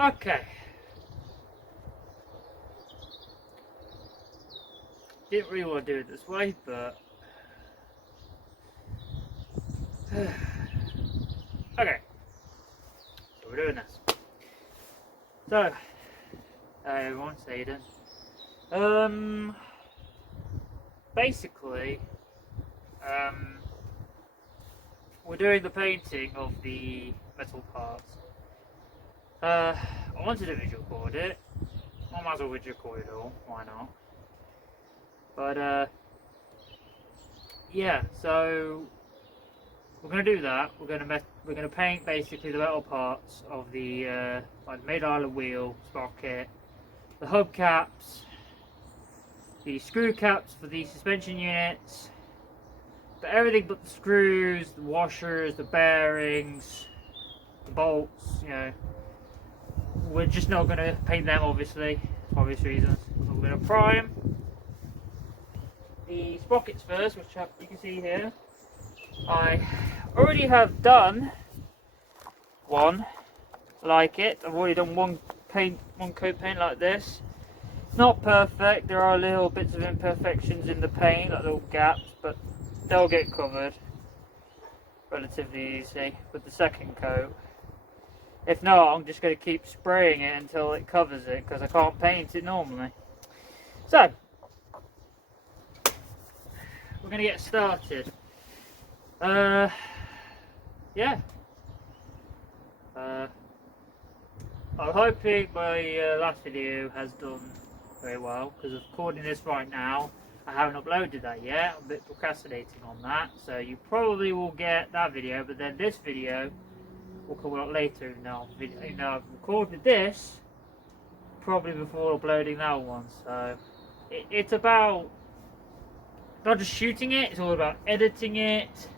Okay. Didn't really want to do it this way, but okay. So we're doing this. So, hi everyone, it's Aiden. Basically, we're doing the painting of the metal parts. I wanted to video record it. I might as well video record it all, why not? But yeah, so we're gonna do that. We're gonna paint basically the metal parts of the like mid-island wheel, sprocket, the hubcaps, the screw caps for the suspension units, but everything but the screws, the washers, the bearings, the bolts. You know, we're just not gonna paint them, obviously, for obvious reasons. So we're gonna prime the sprockets first, which you can see here. I already have done one like it. I've already done one coat paint like this. Not perfect, there are little bits of imperfections in the paint, like little gaps, but they'll get covered relatively easy with the second coat. If not, I'm just going to keep spraying it until it covers it, because I can't paint it normally. So, we're going to get started. Yeah. I'm hoping my last video has done very well, because of recording this right now, I haven't uploaded that yet. I'm a bit procrastinating on that, so you probably will get that video, but then this video will come out later. Now, I've recorded this probably before uploading that one, so it's about not just shooting it, it's all about editing it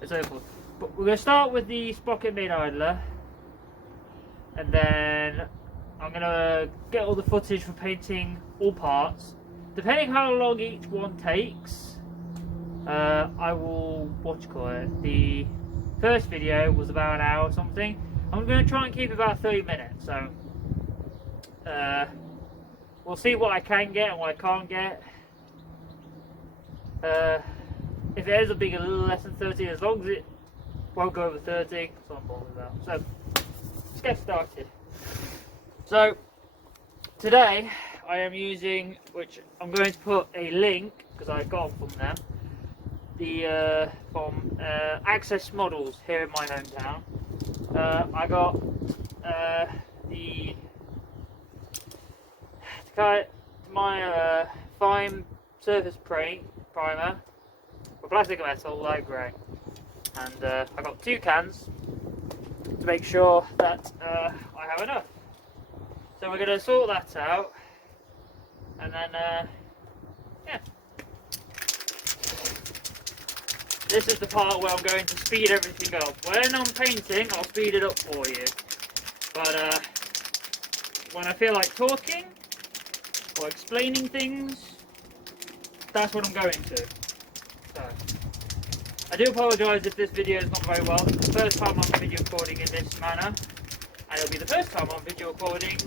and so forth. But we're going to start with the sprocket main idler, and then I'm going to get all the footage for painting all parts. Depending how long each one takes, I will, the first video was about an hour or something. I'm going to try and keep it about 30 minutes, so we'll see what I can get and what I can't get. If it ends up being a little less than 30, as long as it won't go over 30, that's what I'm bothered about. So, let's get started. So, today I am using, which I'm going to put a link, because I got from them, from Access Models here in my hometown. I got my fine surface primer for plastic and metal, light grey, and I got 2 cans to make sure that I have enough. So we're going to sort that out, and then yeah. This is the part where I'm going to speed everything up. When I'm painting, I'll speed it up for you. But when I feel like talking or explaining things, that's what I'm going to. So, I do apologise if this video is not very well. It's the first time I'm video recording in this manner, and it'll be the first time I'm video recording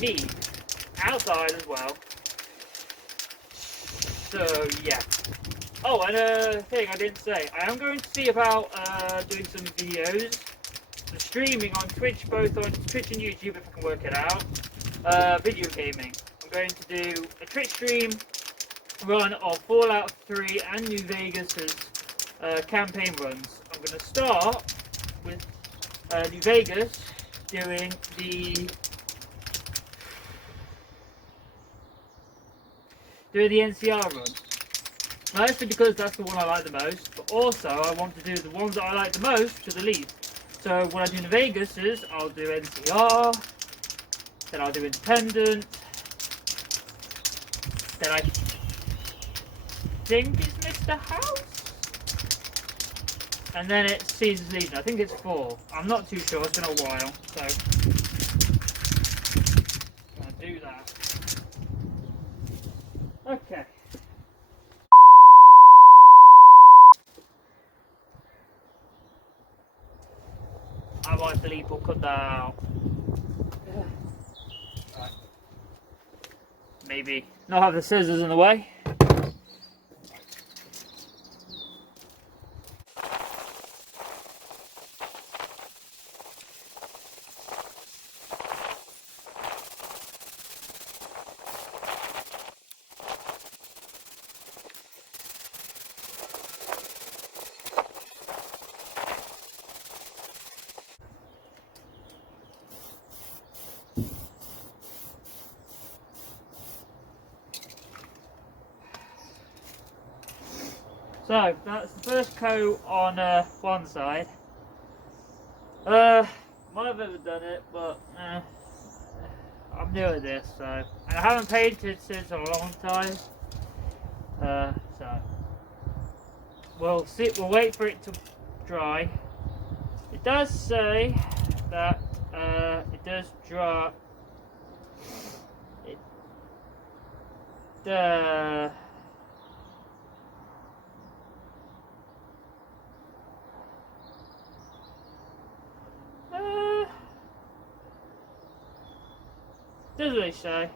me outside as well. So yeah. Oh, and a thing I didn't say, I am going to see about doing some videos, some streaming on Twitch, both on Twitch and YouTube if I can work it out, video gaming. I'm going to do a Twitch stream run of Fallout 3 and New Vegas's campaign runs. I'm going to start with New Vegas doing the NCR run. Mostly because that's the one I like the most, but also I want to do the ones that I like the most to the least. So when I do New Vegas's, I'll do NCR, then I'll do Independent, then I think it's Mr. House, and then it's Caesar's Legion. I think it's 4. I'm not too sure, it's been a while, so I'm going to do that. people cut that out. Right. Maybe not have the scissors in the way. So that's the first coat on one side. Might have ever done it, but I'm new at this, so, and I haven't painted since a long time. So we'll see. We'll wait for it to dry. It does say that it does dry. Doesn't really say,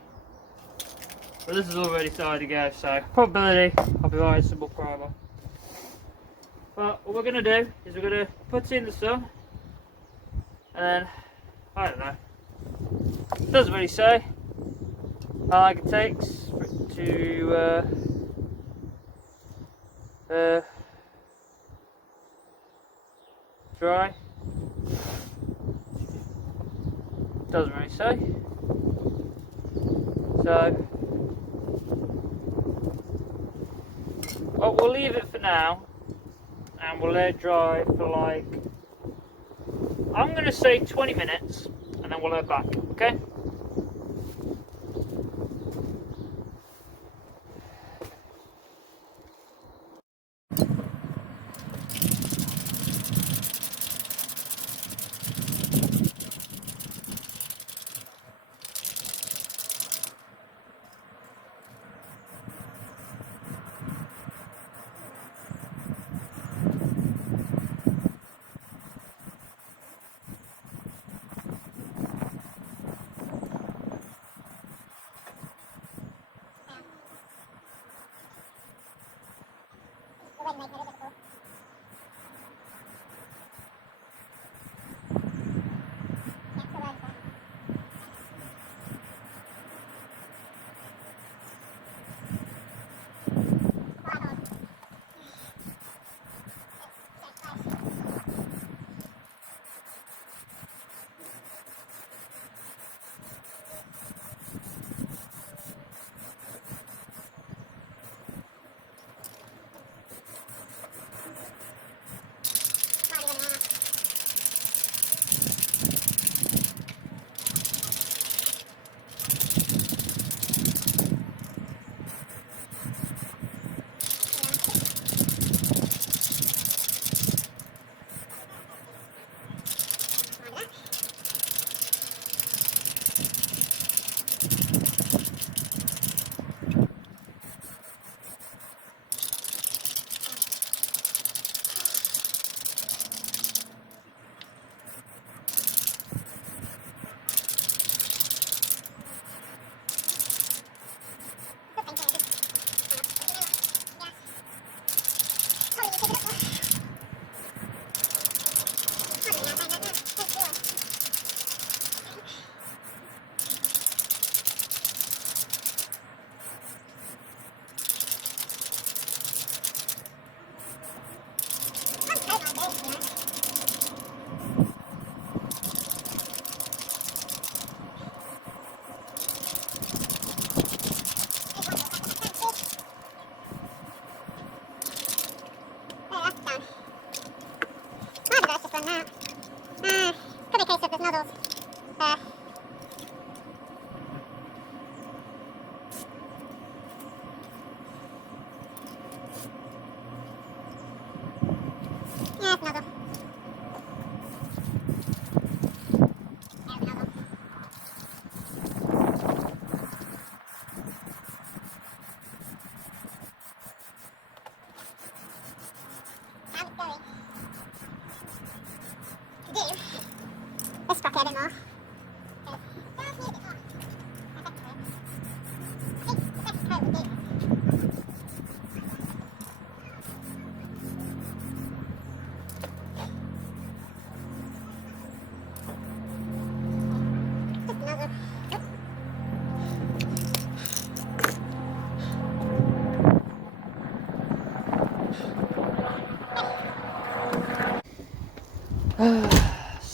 but this is already started to go, so probability I'll be buying some more primer. But what we're going to do is we're going to put it in the sun, and then, I don't know, doesn't really say how long it takes for it to dry. Doesn't really say. So, well, we'll leave it for now, and we'll let it dry for like, I'm going to say 20 minutes, and then we'll let it back, okay?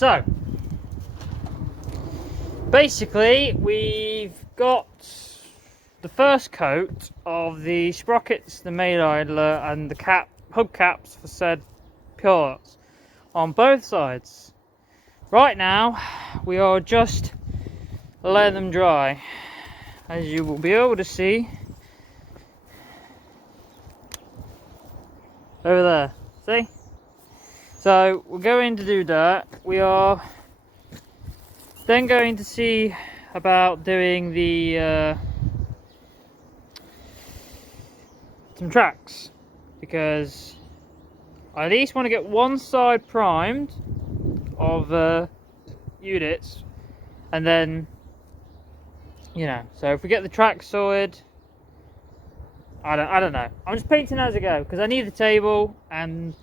So basically we've got the first coat of the sprockets, the main idler and the hubcaps for said pillars on both sides. Right now we are just letting them dry, as you will be able to see over there. See? So we're going to do that. We are then going to see about doing the some tracks, because I at least want to get one side primed of units, and then, you know, so if we get the track sorted, I don't know. I'm just painting as I go because I need the table, and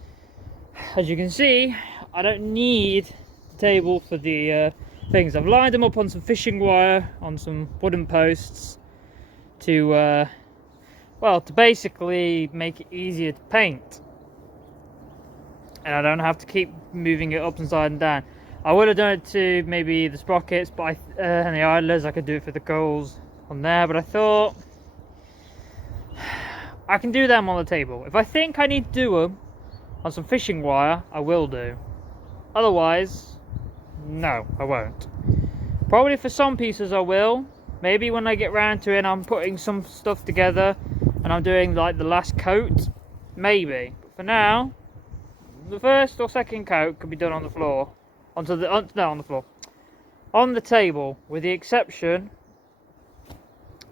as you can see, I don't need the table for the things. I've lined them up on some fishing wire on some wooden posts to well, to basically make it easier to paint, and I don't have to keep moving it up and side and down. I would have done it to maybe the sprockets, but and the idlers, I could do it for the goals on there, but I thought I can do them on the table. If I think I need to do them on some fishing wire, I will do. Otherwise, no, I won't. Probably for some pieces I will. Maybe when I get round to it and I'm putting some stuff together and I'm doing like the last coat, maybe. But for now, the first or second coat can be done on the floor. On the floor. On the table, with the exception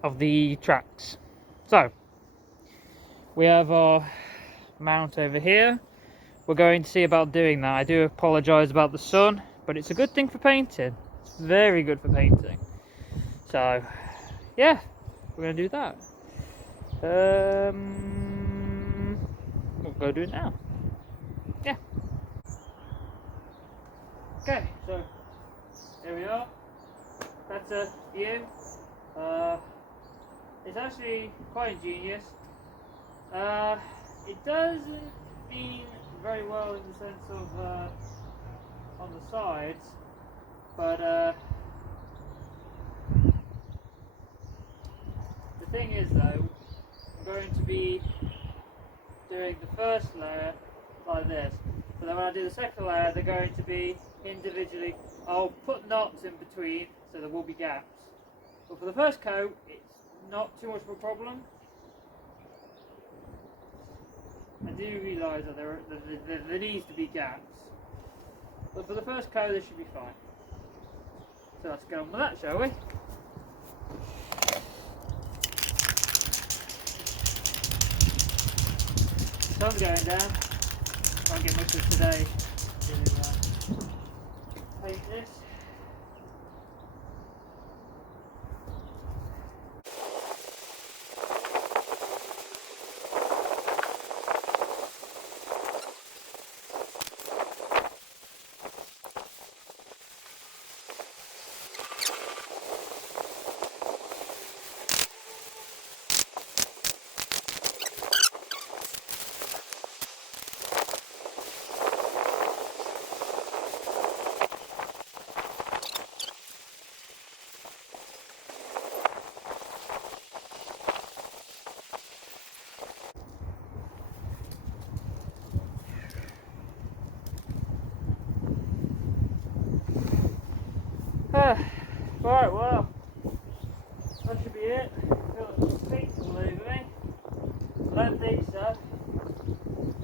of the tracks. So, we have our mount over here. We're going to see about doing that. I do apologise about the sun, but it's a good thing for painting. It's very good for painting. So, yeah, we're going to do that. We'll go do it now. Yeah. Okay, so here we are. That's a view. It's actually quite ingenious. It doesn't mean very well in the sense of on the sides, but the thing is though, I'm going to be doing the first layer like this, but then when I do the second layer they're going to be individually. I'll put knots in between so there will be gaps, but for the first coat it's not too much of a problem. I do realise that there needs to be gaps, but for the first coat there should be fine. So let's get on with that, shall we? The sun's going down. Can't get much of today to paint this. Right, well, that should be it. I feel like it's paint all over me. I don't think so.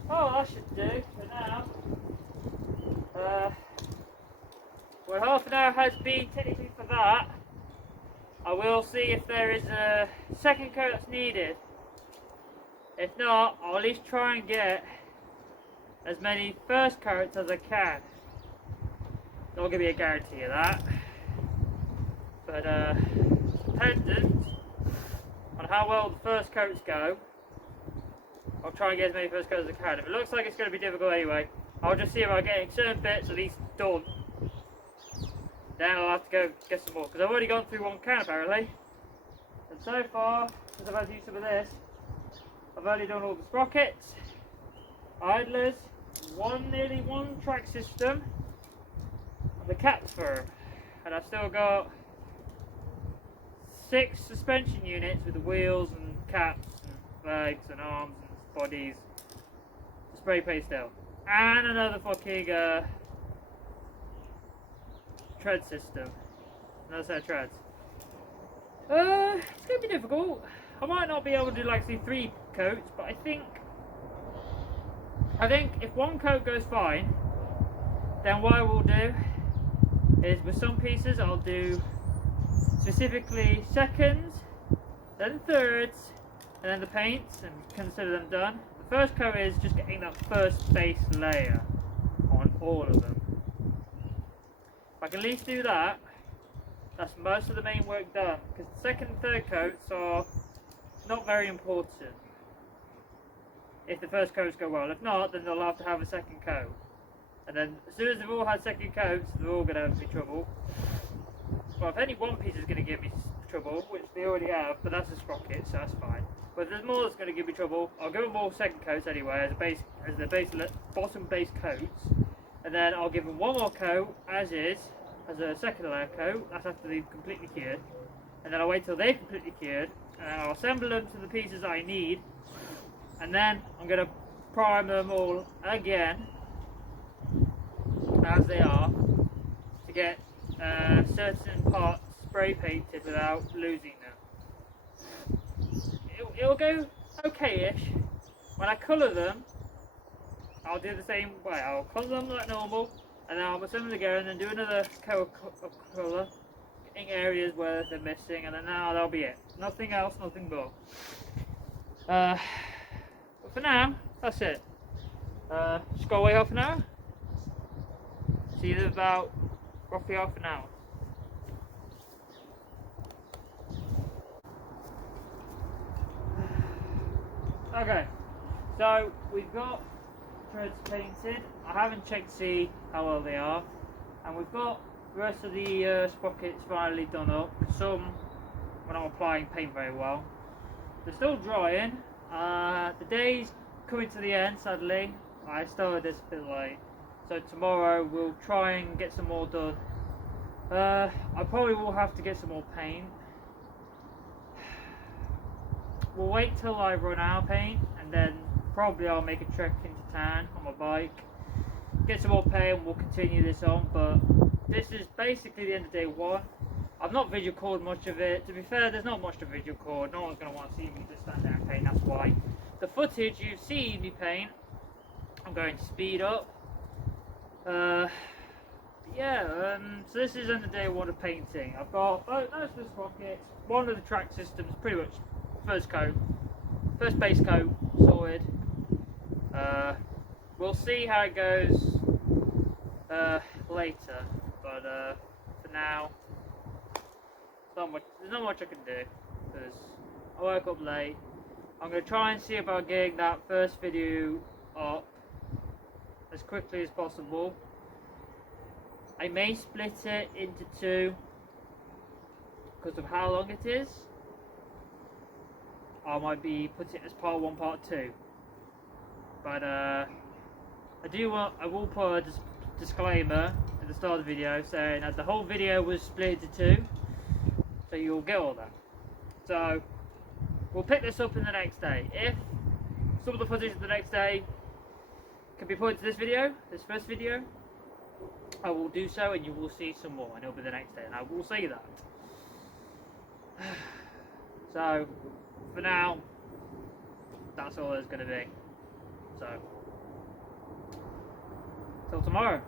Oh, that should do for now. Well, half an hour has been technically for that. I will see if there is a second coat that's needed. If not, I'll at least try and get as many first coats as I can. Not going to be a guarantee of that. But dependent on how well the first coats go, I'll try and get as many first coats as I can. If it looks like it's going to be difficult anyway, I'll just see about getting certain bits at least done. Then I'll have to go get some more, because I've already gone through one can apparently. And so far, since I've had to use some of this, I've only done all the sprockets, idlers, nearly one track system, the caps firm, and I've still got 6 suspension units with the wheels and caps and legs and arms and bodies to spray paint still, and another fucking tread system, another set of treads. It's gonna be difficult. I might not be able to do like say 3 coats, but I think if 1 coat goes fine, then what I will do is with some pieces I'll do specifically seconds, then thirds, and then the paints, and consider them done. The first coat is just getting that first base layer on all of them. If I can at least do that, that's most of the main work done, because the second and third coats are not very important if the first coats go well. If not, then they'll have to have a second coat. And then as soon as they've all had second coats, they're all going to have me trouble. Well, if any one piece is going to give me trouble, which they already have, but that's a sprocket, so that's fine. But if there's more that's going to give me trouble, I'll give them all second coats anyway, as the bottom base coats, and then I'll give them one more coat as is, as a second layer coat. That's after they've completely cured, and then I'll wait till they're completely cured, and I'll assemble them to the pieces I need, and then I'm going to prime them all again as they are to get certain parts spray painted without losing them. It'll go okay-ish. When I colour them, I'll do the same way. I'll colour them like normal, and then I'll assemble them together and then do another coat of colour in areas where they're missing, and then now that'll be it. Nothing else, nothing more. But for now, that's it. Just go away half an hour. See you in about roughly half an hour. Okay, so we've got treads painted. I haven't checked to see how well they are, and we've got the rest of the sprockets finally done up. Some we're not applying paint very well. They're still drying. The day's coming to the end, sadly. I started this a bit late, so tomorrow we'll try and get some more done. I probably will have to get some more paint. We'll wait till I run out of paint, and then probably I'll make a trek into town on my bike, get some more paint, and we'll continue this on. But this is basically the end of day 1. I've not video recorded much of it. To be fair, there's not much to video record. No one's going to want to see me just stand there and paint, that's why. The footage you've seen me paint, I'm going to speed up. So this is end of day 1 of painting. I've got most of the sprockets, one of the track systems, pretty much first base coat sorted. We'll see how it goes later, but for now there's not much I can do because I woke up late. I'm going to try and see about getting that first video up as quickly as possible. I may split it into 2 because of how long it is. I might be putting it as part 1, part 2. But I will put a disclaimer at the start of the video saying that the whole video was split into 2, so you'll get all that. So we'll pick this up in the next day. If some of the footage of the next day can be put into this video, this first video, I will do so, and you will see some more, and it'll be the next day, and I will say that. So for now, that's all there's going to be. So till tomorrow.